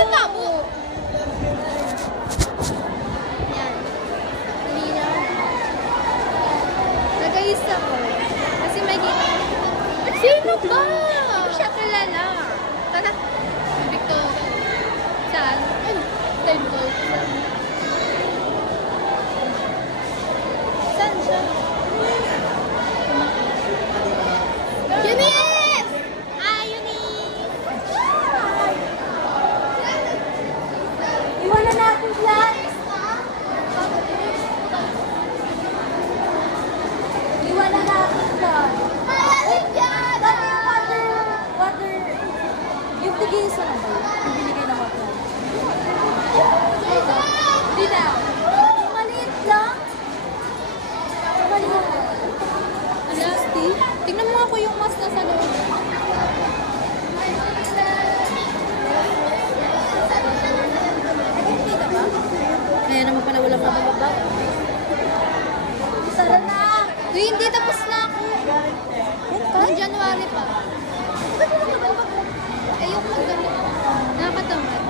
Ba't tabo? Yan. Kanina. Nag-ayos ako. Kasi may kita ko. Sino ba? Hindi siya kilala. Tara. Victoria. Saan? Ano? Temple. Saan siya? Eunice! Hi, Eunice! Iwanan natin yan. Iwanan natin yan. Water. Yung tigisa na ba? Yung binigay na water. Hindi na. Maliit lang. Maliit lang. Nasty. Tingnan mo ako yung mas nasa loob. Nakikita ba? Kaya naman pala walang mababa. Sara na. Uy, hindi tapos na ako. Noong January pa. Ayoko magdamit. Nakakatamad.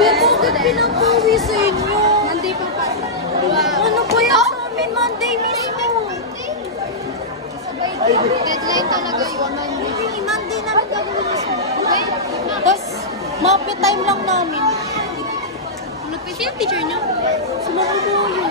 Pero bakit pinapawi sa inyo? Monday pa pa. Ano po yan sa amin? Monday mismo. Deadline talaga yun. Monday. Hindi, Monday namin gagawin mismo. Okay? Tapos, mapit time lang namin. Ano pa siya yung teacher niyo? Sumabubo yun.